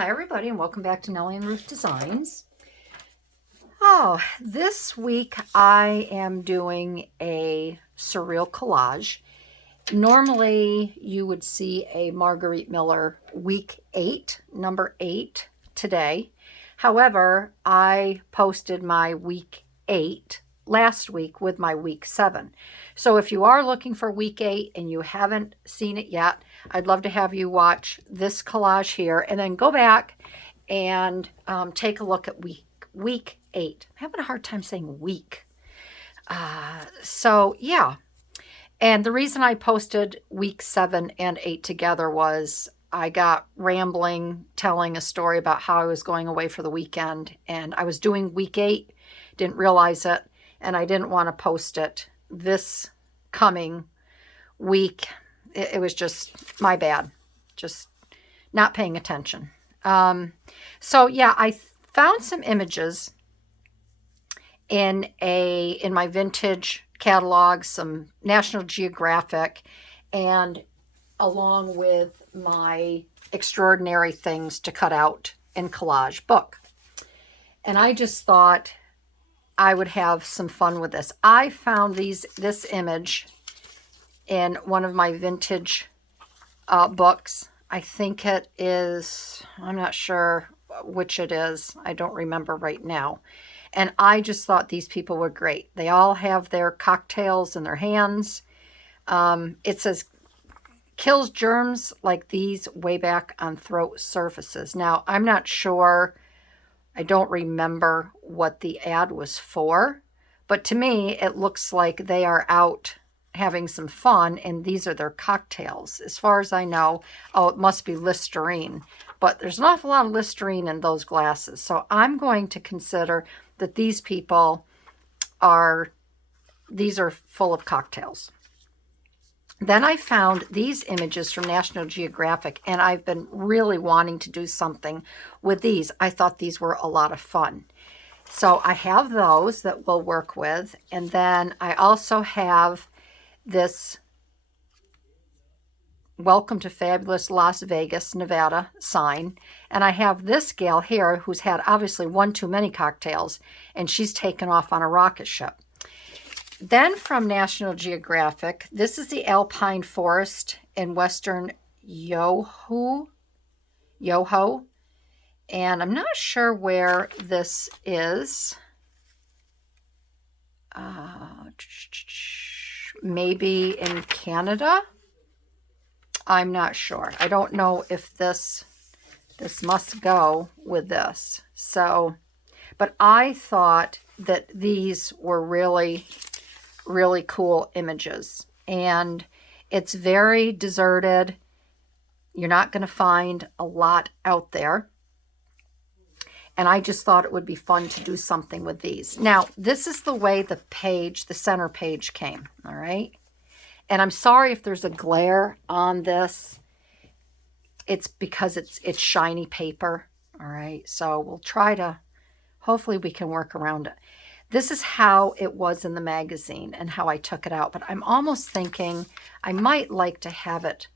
Hi everybody, and welcome back to Nellie and Ruth Designs. Oh, this week I am doing a surreal collage. Normally you would see a Marguerite Miller week 8, number 8 today. However, I posted my week 8 last week with my week 7. So if you are looking for week 8 and you haven't seen it yet, I'd love to have you watch this collage here and then go back and take a look at week 8. I'm having a hard time saying week. So yeah. And the reason I posted week 7 and 8 together was I got rambling, telling a story about how I was going away for the weekend, and I was doing week 8, didn't realize it, and I didn't want to post it this coming week. It was just my bad, just not paying attention. So yeah, I found some images in my vintage catalog, some National Geographic, and along with my extraordinary things to cut out in collage book. And I just thought I would have some fun with this. I found this image in one of my vintage books. I think it is, I'm not sure which it is. I don't remember right now. And I just thought these people were great. They all have their cocktails in their hands. It says, kills germs like these way back on throat surfaces. Now, I'm not sure. I don't remember what the ad was for. But to me, it looks like they are out having some fun, and these are their cocktails. As far as I know, oh, it must be Listerine. But there's an awful lot of Listerine in those glasses. So I'm going to consider that these people are full of cocktails. Then I found these images from National Geographic, and I've been really wanting to do something with these. I thought these were a lot of fun. So I have those that we'll work with. And then I also have this Welcome to Fabulous Las Vegas, Nevada sign. And I have this gal here who's had obviously one too many cocktails, and she's taken off on a rocket ship. Then from National Geographic, this is the Alpine Forest in Western Yoho. And I'm not sure where this is. Maybe in Canada? I'm not sure. I don't know if this must go with this. So, but I thought that these were really, really cool images. And it's very deserted. You're not going to find a lot out there. And I just thought it would be fun to do something with these. Now, this is the way the center page came, all right? And I'm sorry if there's a glare on this. It's because it's shiny paper, all right? So we'll try to, hopefully we can work around it. This is how it was in the magazine and how I took it out. But I'm almost thinking I might like to have it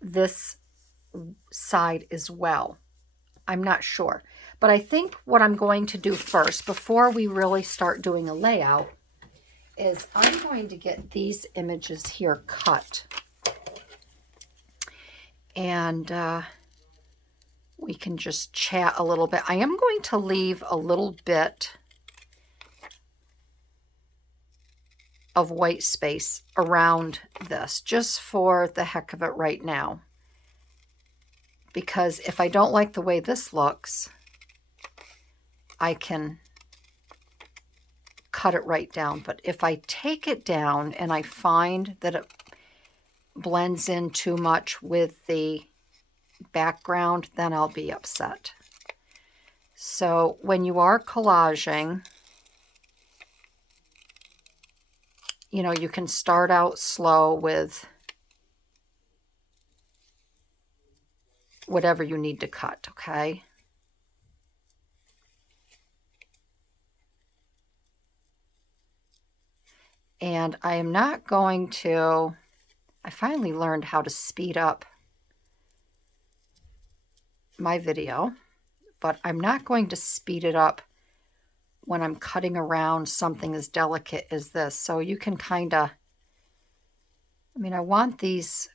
this side as well. I'm not sure. But I think what I'm going to do first, before we really start doing a layout, is I'm going to get these images here cut. And we can just chat a little bit. I am going to leave a little bit of white space around this, just for the heck of it right now. Because if I don't like the way this looks, I can cut it right down. But if I take it down and I find that it blends in too much with the background, then I'll be upset. So when you are collaging, you know, you can start out slow with whatever you need to cut, okay? And I am not going to, I finally learned how to speed up my video, but I'm not going to speed it up when I'm cutting around something as delicate as this. So you can kind of, I mean, I want these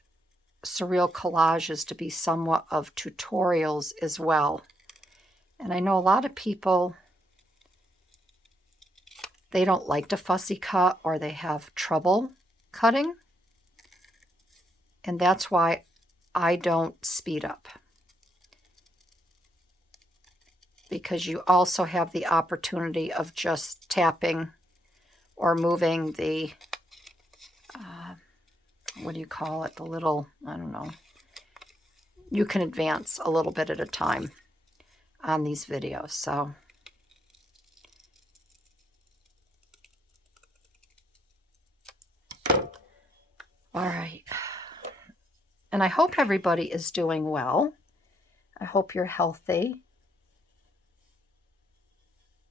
surreal collages to be somewhat of tutorials as well. And I know a lot of people, they don't like to fussy cut or they have trouble cutting. And that's why I don't speed up. Because you also have the opportunity of just tapping or moving the, what do you call it? The little, I don't know. You can advance a little bit at a time on these videos. So all right. And I hope everybody is doing well. I hope you're healthy.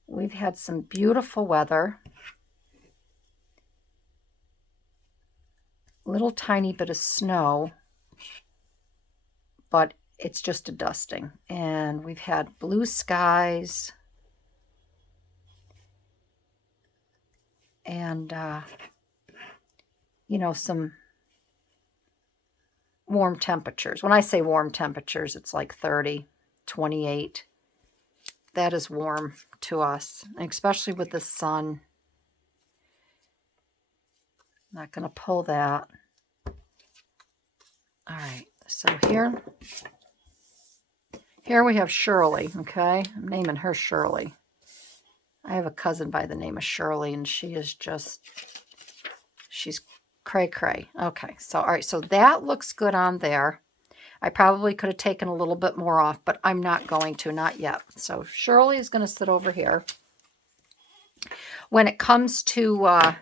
We've had some beautiful weather. Little tiny bit of snow, but it's just a dusting. And we've had blue skies and, you know, some warm temperatures. When I say warm temperatures, it's like 30, 28. That is warm to us, especially with the sun. Not going to pull that. All right, so here we have Shirley, okay? I'm naming her Shirley. I have a cousin by the name of Shirley, and she is just, she's cray-cray. Okay, so all right, so that looks good on there. I probably could have taken a little bit more off, but I'm not going to, not yet. So Shirley is going to sit over here. When it comes to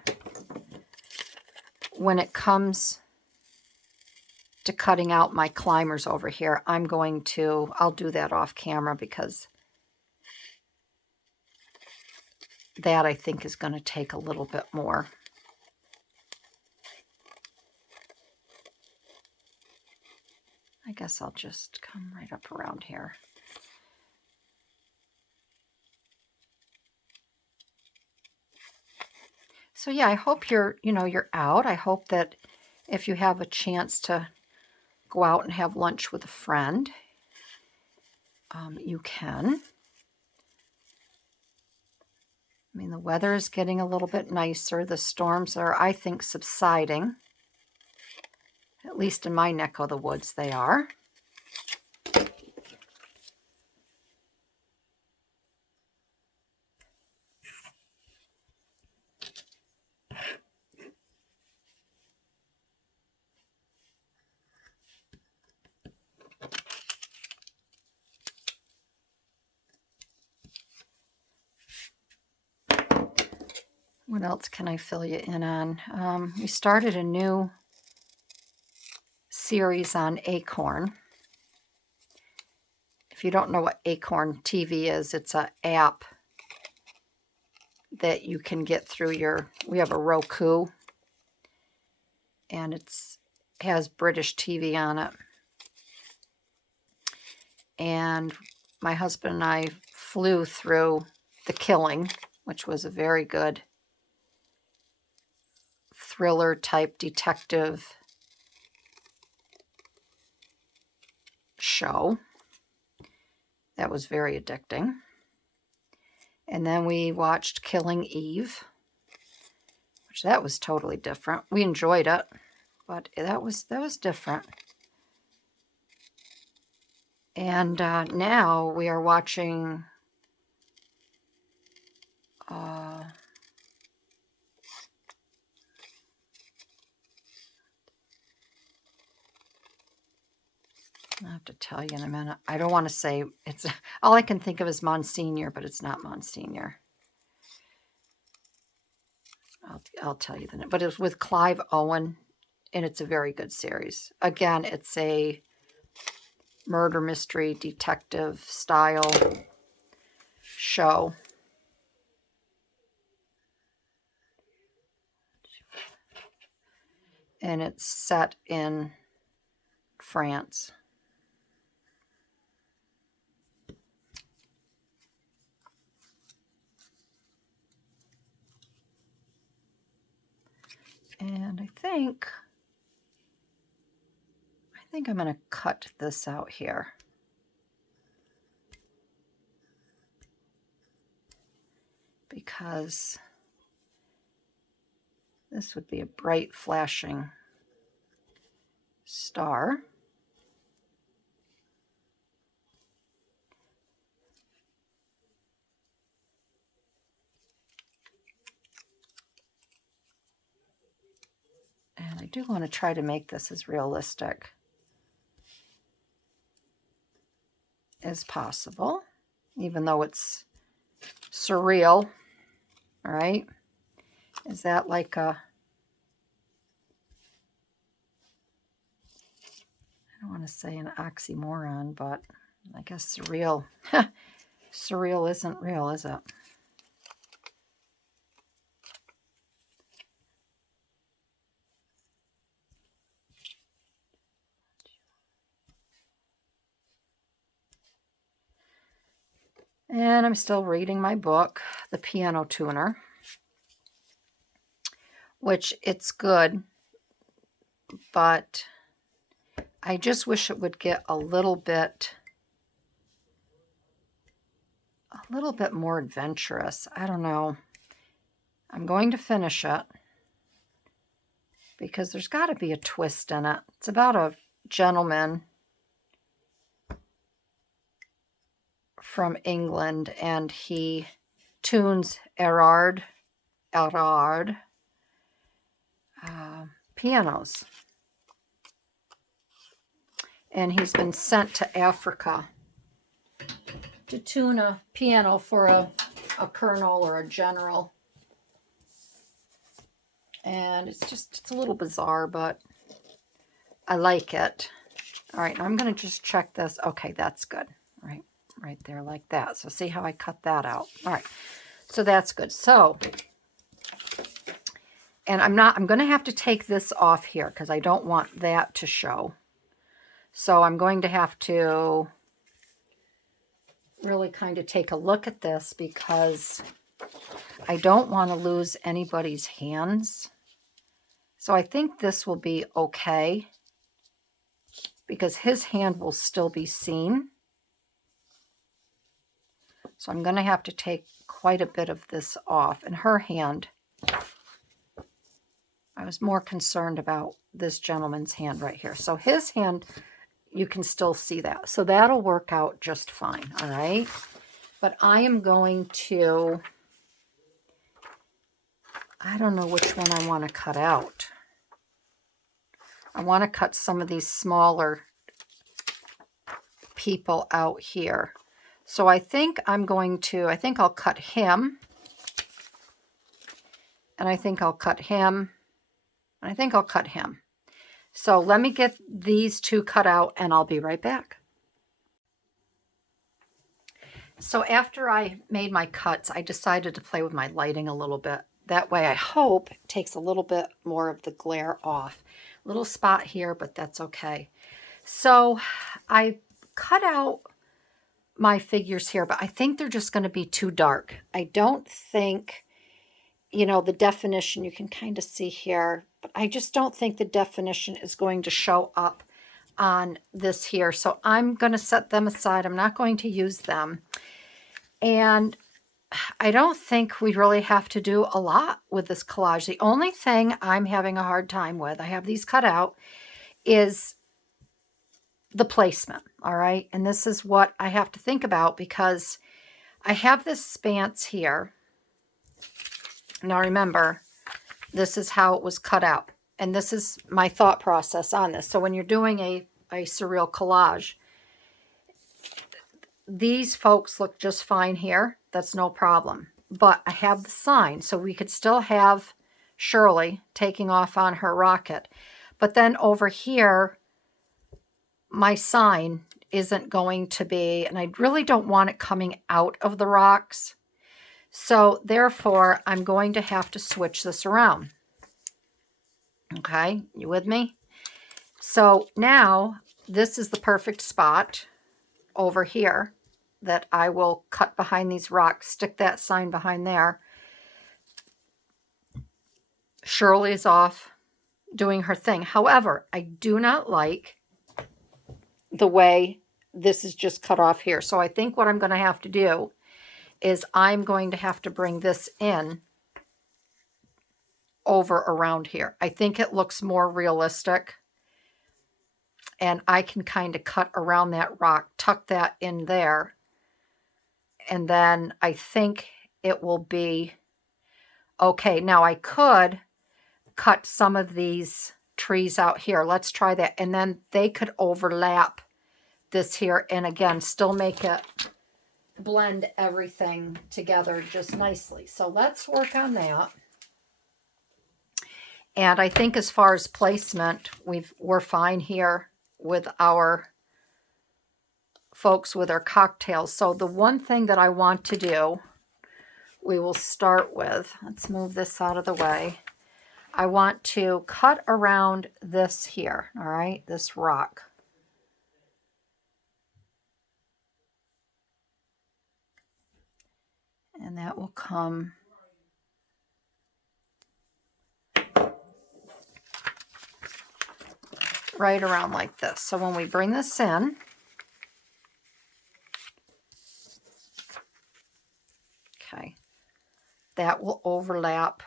cutting out my climbers over here, I'll do that off camera because that I think is going to take a little bit more. I guess I'll just come right up around here. So yeah, I hope you're out. I hope that if you have a chance to go out and have lunch with a friend, you can. I mean, the weather is getting a little bit nicer. The storms are, I think, subsiding. At least in my neck of the woods, they are. What else can I fill you in on? We started a new series on Acorn. If you don't know what Acorn TV is, it's an app that you can get through we have a Roku, and has British TV on it. And my husband and I flew through The Killing, which was a very good thriller type detective show. That was very addicting. And then we watched Killing Eve, which that was totally different. We enjoyed it, but that was different. And now we are watching I'll have to tell you in a minute. I don't want to say it's, all I can think of is Monsignor, but it's not Monsignor. I'll tell you the name. But it's with Clive Owen, and it's a very good series. Again, it's a murder mystery detective style show. And it's set in France. think I'm going to cut this out here. Because this would be a bright flashing star. And I do want to try to make this as realistic as possible, even though it's surreal, all right? Is that like a, I don't want to say an oxymoron, but I guess surreal, surreal isn't real, is it? And I'm still reading my book, The Piano Tuner, which it's good, but I just wish it would get a little bit more adventurous. I don't know. I'm going to finish it because there's got to be a twist in it. It's about a gentleman from England, and he tunes Erard pianos. And he's been sent to Africa to tune a piano for a colonel or a general. And it's a little bizarre, but I like it. All right, I'm going to just check this. Okay, that's good. All right there like that. So see how I cut that out. All right, so that's good. So, and I'm going to have to take this off here because I don't want that to show. So I'm going to have to really kind of take a look at this because I don't want to lose anybody's hands. So I think this will be okay because his hand will still be seen. So I'm going to have to take quite a bit of this off. And her hand, I was more concerned about this gentleman's hand right here. So his hand, you can still see that. So that'll work out just fine, all right? But I am going to, I don't know which one I want to cut out. I want to cut some of these smaller people out here. So I think I'll cut him. And I think I'll cut him. And I think I'll cut him. So let me get these two cut out and I'll be right back. So after I made my cuts, I decided to play with my lighting a little bit. That way I hope it takes a little bit more of the glare off. Little spot here, but that's okay. So I cut out my figures here, but I think they're just going to be too dark. I don't think, the definition you can kind of see here, but I just don't think the definition is going to show up on this here. So I'm going to set them aside. I'm not going to use them. And I don't think we really have to do a lot with this collage. The only thing I'm having a hard time with, I have these cut out, is the placement, all right? And this is what I have to think about because I have this spanse here. Now remember, this is how it was cut out. And this is my thought process on this. So when you're doing a surreal collage, these folks look just fine here. That's no problem. But I have the sign, so we could still have Shirley taking off on her rocket. But then over here, my sign isn't going to be, and I really don't want it coming out of the rocks. So therefore, I'm going to have to switch this around. Okay, you with me? So now this is the perfect spot over here that I will cut behind these rocks, stick that sign behind there. Shirley is off doing her thing. However, I do not like the way this is just cut off here. So I think what I'm going to have to do is I'm going to have to bring this in over around here. I think it looks more realistic. And I can kind of cut around that rock, tuck that in there. And then I think it will be okay. Now I could cut some of these trees out here. Let's try that. And then they could overlap this here. And again, still make it blend everything together just nicely. So let's work on that. And I think as far as placement, we're fine here with our folks with our cocktails. So the one thing that I want to do, we will start with, let's move this out of the way. I want to cut around this here, all right, this rock. And that will come right around like this. So when we bring this in, okay, that will overlap.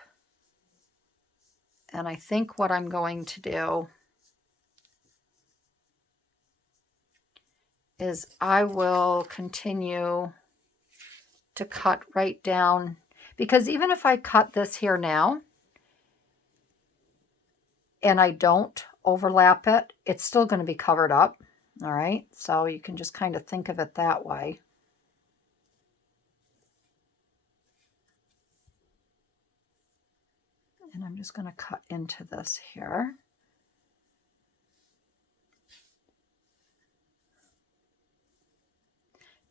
And I think what I'm going to do is I will continue to cut right down, because even if I cut this here now and I don't overlap it, it's still going to be covered up. All right, so you can just kind of think of it that way. And I'm just going to cut into this here.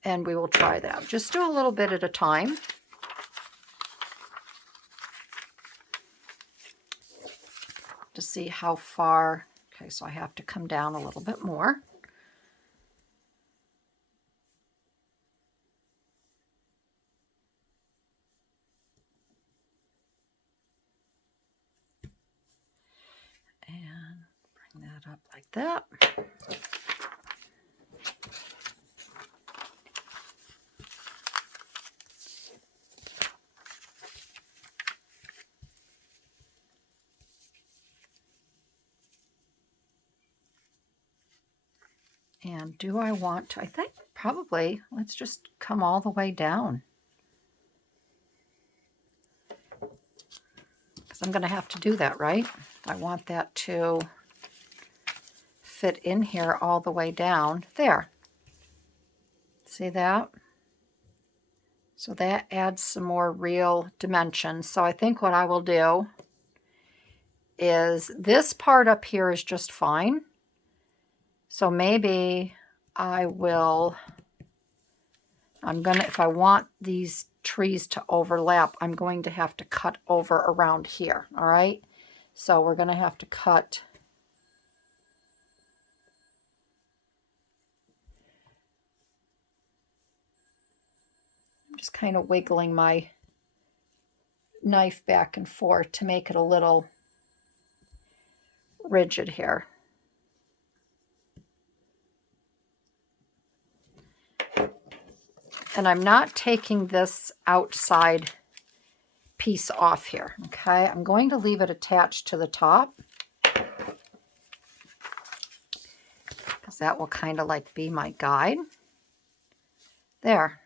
And we will try that. Just do a little bit at a time. To see how far. Okay, so I have to come down a little bit more. And bring that up like that. And do I want to, I think probably, let's just come all the way down. Because I'm going to have to do that, right? I want that to fit in here all the way down. There. See that? So that adds some more real dimension. So I think what I will do is this part up here is just fine. So maybe I will, if I want these trees to overlap, I'm going to have to cut over around here, all right? So we're going to have to cut I'm just kind of wiggling my knife back and forth to make it a little rigid here. And I'm not taking this outside piece off here, okay? I'm going to leave it attached to the top because that will kind of like be my guide. There.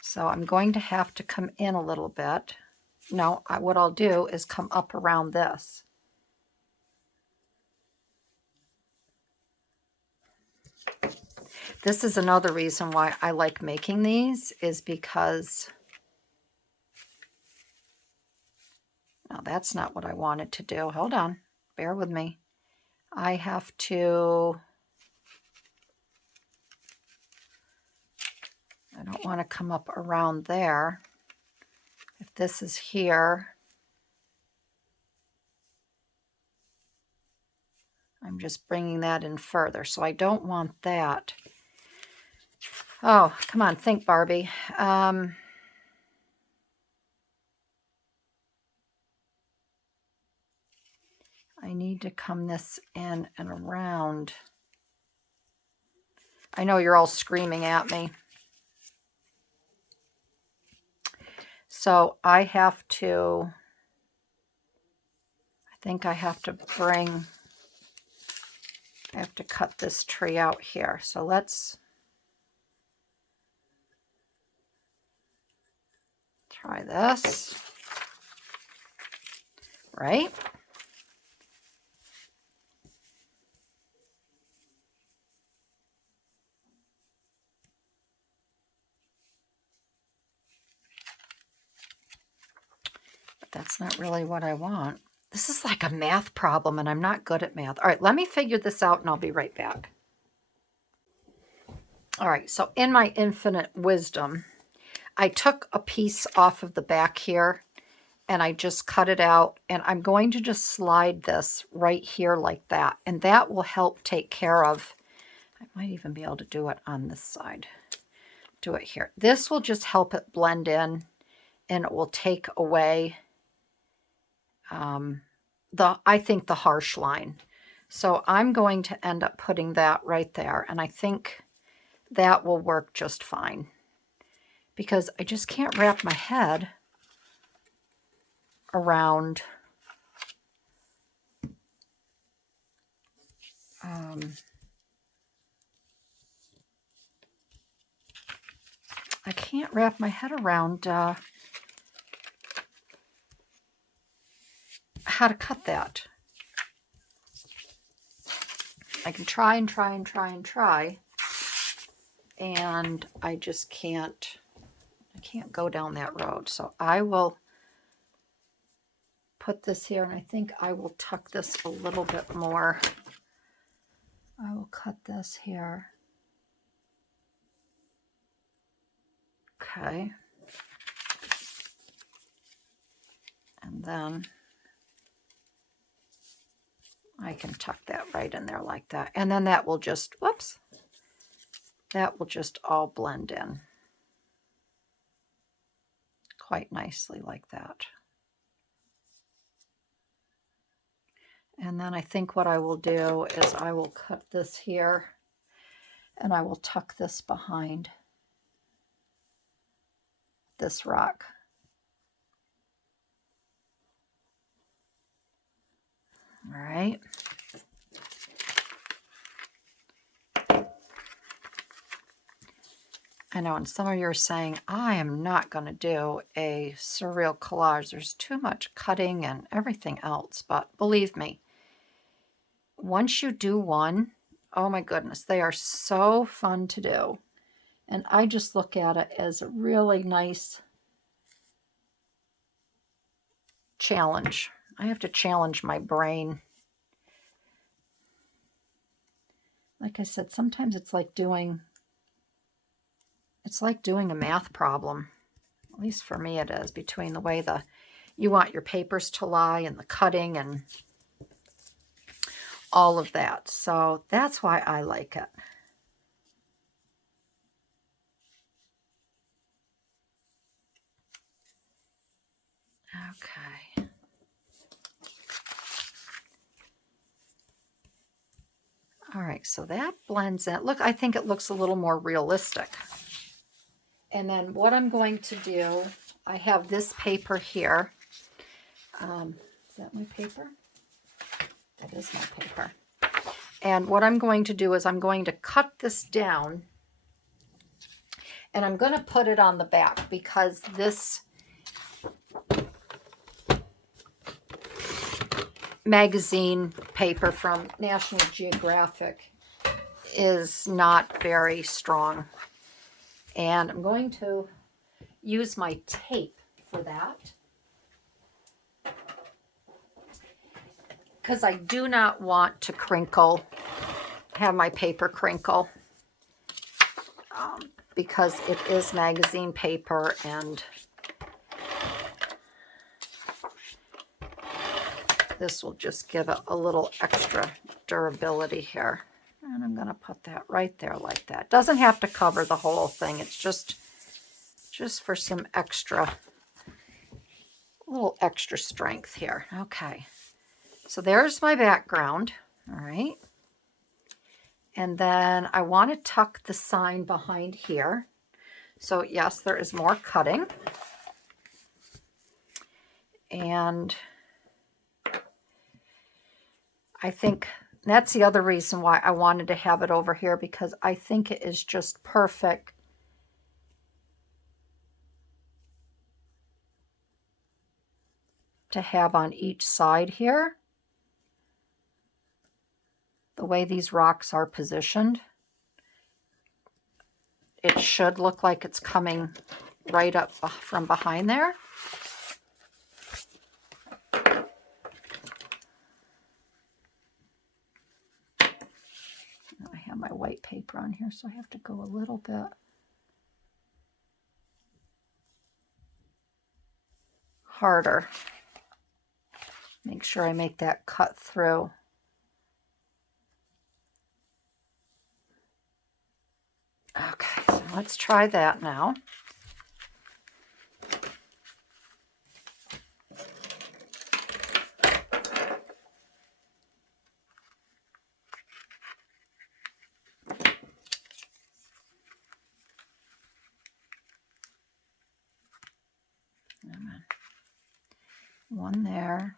So I'm going to have to come in a little bit. No, what I'll do is come up around this. This is another reason why I like making these, is because, no, that's not what I wanted to do. Hold on, bear with me. I have to, I don't want to come up around there. If this is here, I'm just bringing that in further. So I don't want that. Oh, come on, think, Barbie. I need to come this in and around. I know you're all screaming at me. So I think I have to cut this tree out here. So let's try this, right? But that's not really what I want. This is like a math problem, and I'm not good at math. All right, let me figure this out, and I'll be right back. All right, so in my infinite wisdom, I took a piece off of the back here, and I just cut it out, and I'm going to just slide this right here like that, and that will help take care of, I might even be able to do it on this side. Do it here. This will just help it blend in, and it will take away I think the harsh line. So I'm going to end up putting that right there, and I think that will work just fine, because I just can't wrap my head around I can't wrap my head around how to cut that. I can try and try and try and try, and I just can't. I can't go down that road. So I will put this here, and I think I will tuck this a little bit more. I will cut this here. Okay. And then I can tuck that right in there like that. And then that will just, whoops, that will just all blend in quite nicely like that. And then I think what I will do is I will cut this here, and I will tuck this behind this rock. All right. I know, and some of you are saying, I am not going to do a surreal collage. There's too much cutting and everything else. But believe me, once you do one, oh my goodness, they are so fun to do. And I just look at it as a really nice challenge. I have to challenge my brain. Like I said, sometimes it's like doing a math problem. At least for me it is, between the way you want your papers to lie and the cutting and all of that. So that's why I like it. Okay. All right, so that blends in. Look, I think it looks a little more realistic. And then what I'm going to do, I have this paper here. Is that my paper? That is my paper. And what I'm going to do is I'm going to cut this down, and I'm going to put it on the back, because this magazine paper from National Geographic is not very strong. And I'm going to use my tape for that, because I do not want to have my paper crinkle, because it is magazine paper, and this will just give it a little extra durability here. And I'm going to put that right there like that. Doesn't have to cover the whole thing. It's just for some little extra strength here. Okay. So there's my background. All right. And then I want to tuck the sign behind here. So yes, there is more cutting. And I think that's the other reason why I wanted to have it over here, because I think it is just perfect to have on each side here. The way these rocks are positioned, it should look like it's coming right up from behind there. I have my white paper on here, so I have to go a little bit harder. Make sure I make that cut through. Okay, so let's try that now. One there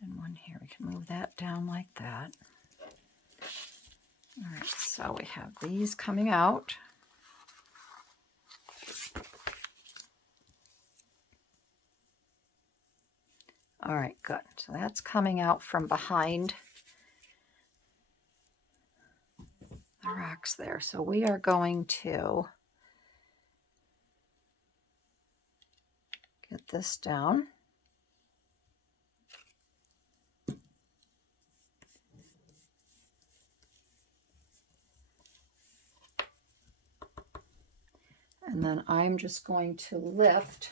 and one here. We can move that down like that. All right, so we have these coming out. All right, good. So that's coming out from behind the rocks there. So we are going to get this down. And then I'm just going to lift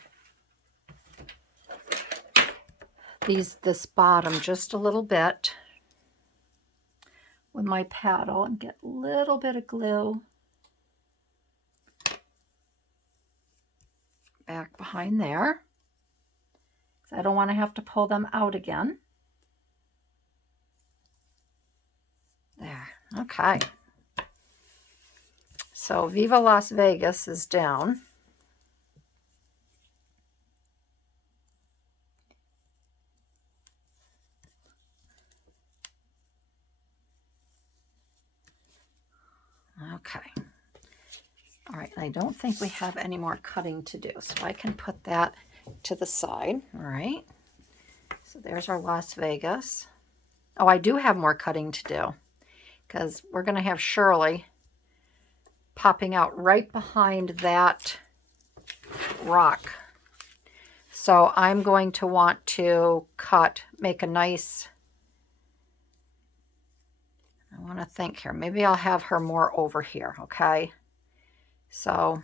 this bottom just a little bit with my paddle and get a little bit of glue back behind there. I don't want to have to pull them out again. There, okay. So Viva Las Vegas is down. Okay. All right, I don't think we have any more cutting to do, so I can put that to the side. All right. So there's our Las Vegas. Oh, I do have more cutting to do because we're going to have Shirley popping out right behind that rock. So I'm going to want to make a nice, I want to think here, maybe I'll have her more over here, okay? So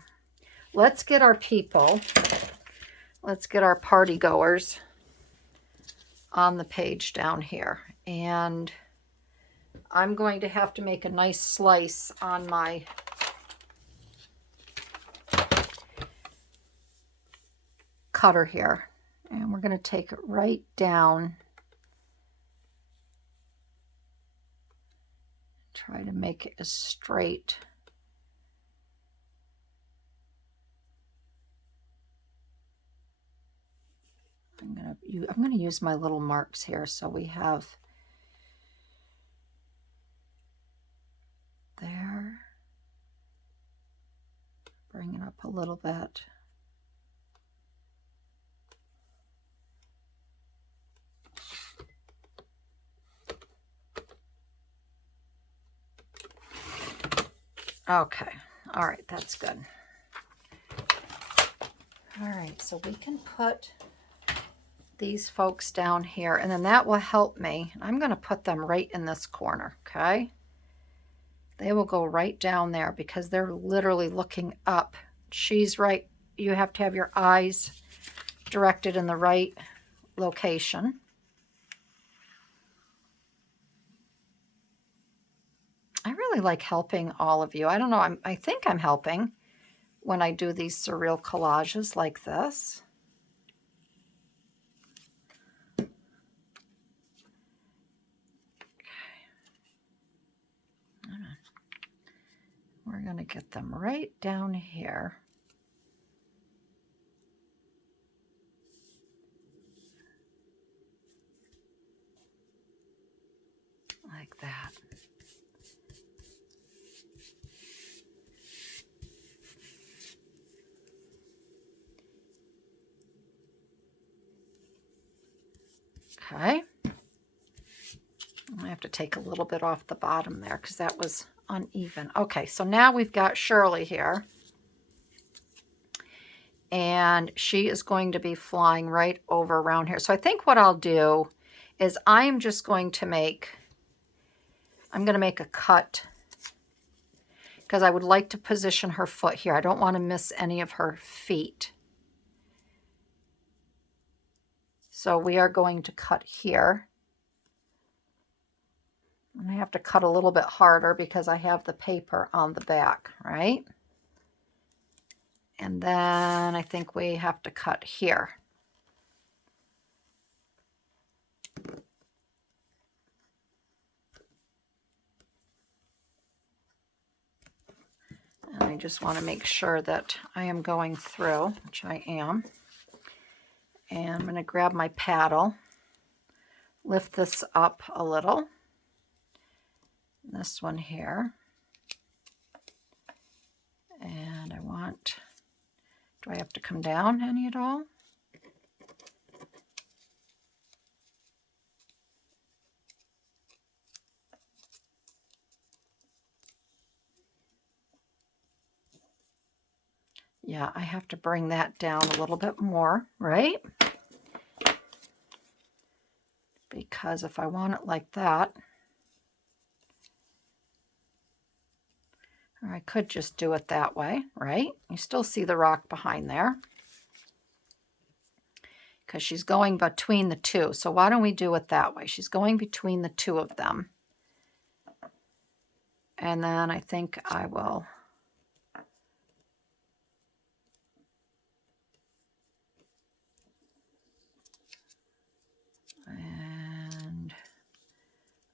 let's get our people, let's get our party goers on the page down here. And I'm going to have to make a nice slice on my cutter here. And we're going to take it right down. Try to make it as straight. I'm going to use my little marks here, so we have there. Bring it up a little bit. Okay, all right, that's good. All right, so we can put these folks down here, and then that will help me. I'm going to put them right in this corner, okay? They will go right down there because they're literally looking up. She's right. You have to have your eyes directed in the right location. I really like helping all of you. I don't know, I think I'm helping when I do these surreal collages like this. We're going to get them right down here. Like that. Okay. I have to take a little bit off the bottom there because that was uneven. Okay, so now we've got Shirley here. And she is going to be flying right over around here. So I think what I'll do is I'm going to make a cut because I would like to position her foot here. I don't want to miss any of her feet. So we are going to cut here. And I have to cut a little bit harder because I have the paper on the back, right? And then I think we have to cut here. And I just want to make sure that I am going through, which I am. And I'm going to grab my paddle, lift this up a little. This one here. And I want, do I have to come down any at all? Yeah, I have to bring that down a little bit more, right? Because if I want it like that, or I could just do it that way, right? You still see the rock behind there because she's going between the two. So why don't we do it that way? She's going between the two of them. And then I think I will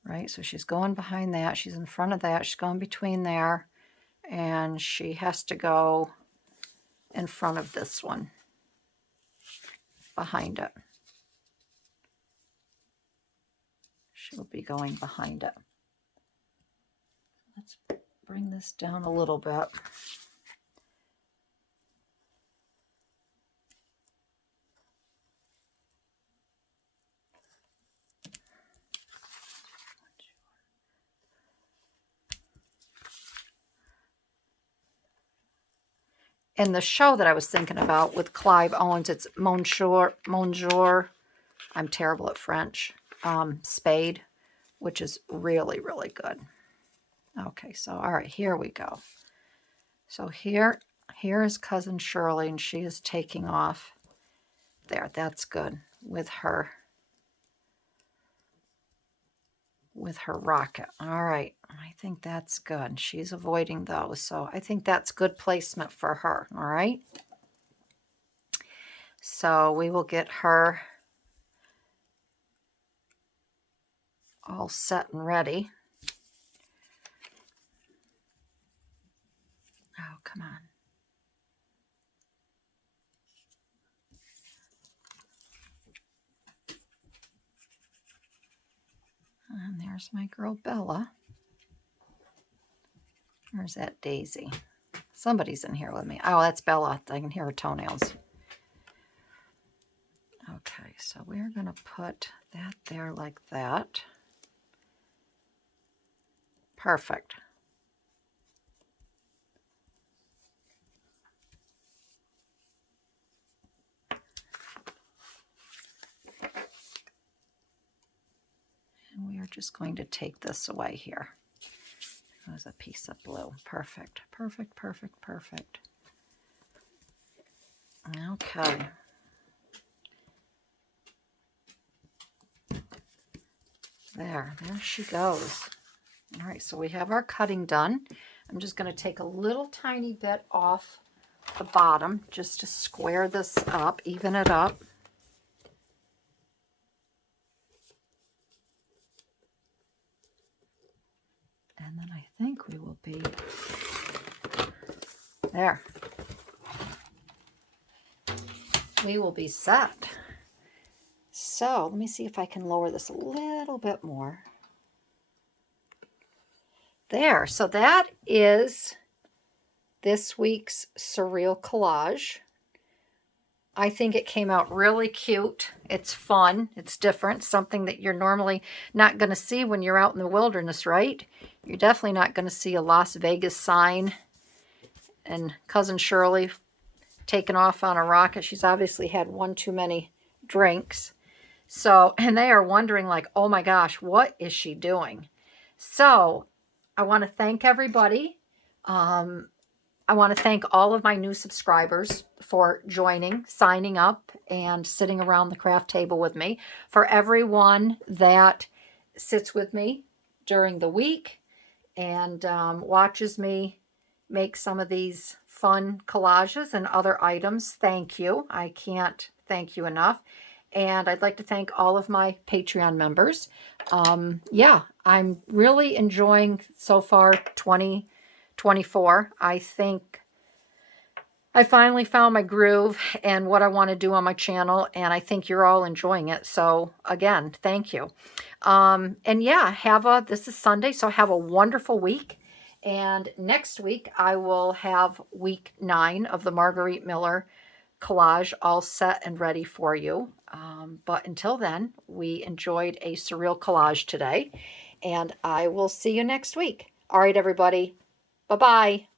right, so she's going behind that, she's in front of that, she's going between there, and she has to go in front of this one, behind it. She'll be going behind it. Let's bring this down a little bit. In the show that I was thinking about with Clive Owens, it's Monsieur, I'm terrible at French, Spade, which is really, really good. Okay, so all right, here we go. So here is Cousin Shirley, and she is taking off. There, that's good with her rocket. All right, I think that's good. She's avoiding those, so I think that's good placement for her. All right, so we will get her all set and ready. Oh, come on. And there's my girl Bella. Or is that Daisy? Somebody's in here with me. Oh, that's Bella. I can hear her toenails. Okay, so we're going to put that there like that. Perfect. And we are just going to take this away here. There's a piece of blue. Perfect, perfect, perfect, perfect. Okay. There she goes. All right, so we have our cutting done. I'm just going to take a little tiny bit off the bottom just to square this up, even it up. And then I think we will be There. We will be set. So let me see if I can lower this a little bit more. There. So that is this week's Surreal Collage. I think it came out really cute. It's fun. It's different. Something that you're normally not going to see when you're out in the wilderness, right? You're definitely not going to see a Las Vegas sign and Cousin Shirley taking off on a rocket. She's obviously had one too many drinks. So, and they are wondering like, oh my gosh, what is she doing? So I want to thank everybody. I want to thank all of my new subscribers for joining, signing up, and sitting around the craft table with me. For everyone that sits with me during the week and watches me make some of these fun collages and other items, thank you. I can't thank you enough. And I'd like to thank all of my Patreon members. Yeah, I'm really enjoying so far 2024. I think I finally found my groove and what I want to do on my channel, and I think you're all enjoying it. So again, thank you. And yeah, this is Sunday, so have a wonderful week. And next week, I will have week 9 of the Marguerite Miller collage all set and ready for you. But until then, we enjoyed a surreal collage today, and I will see you next week. All right, everybody. Bye-bye.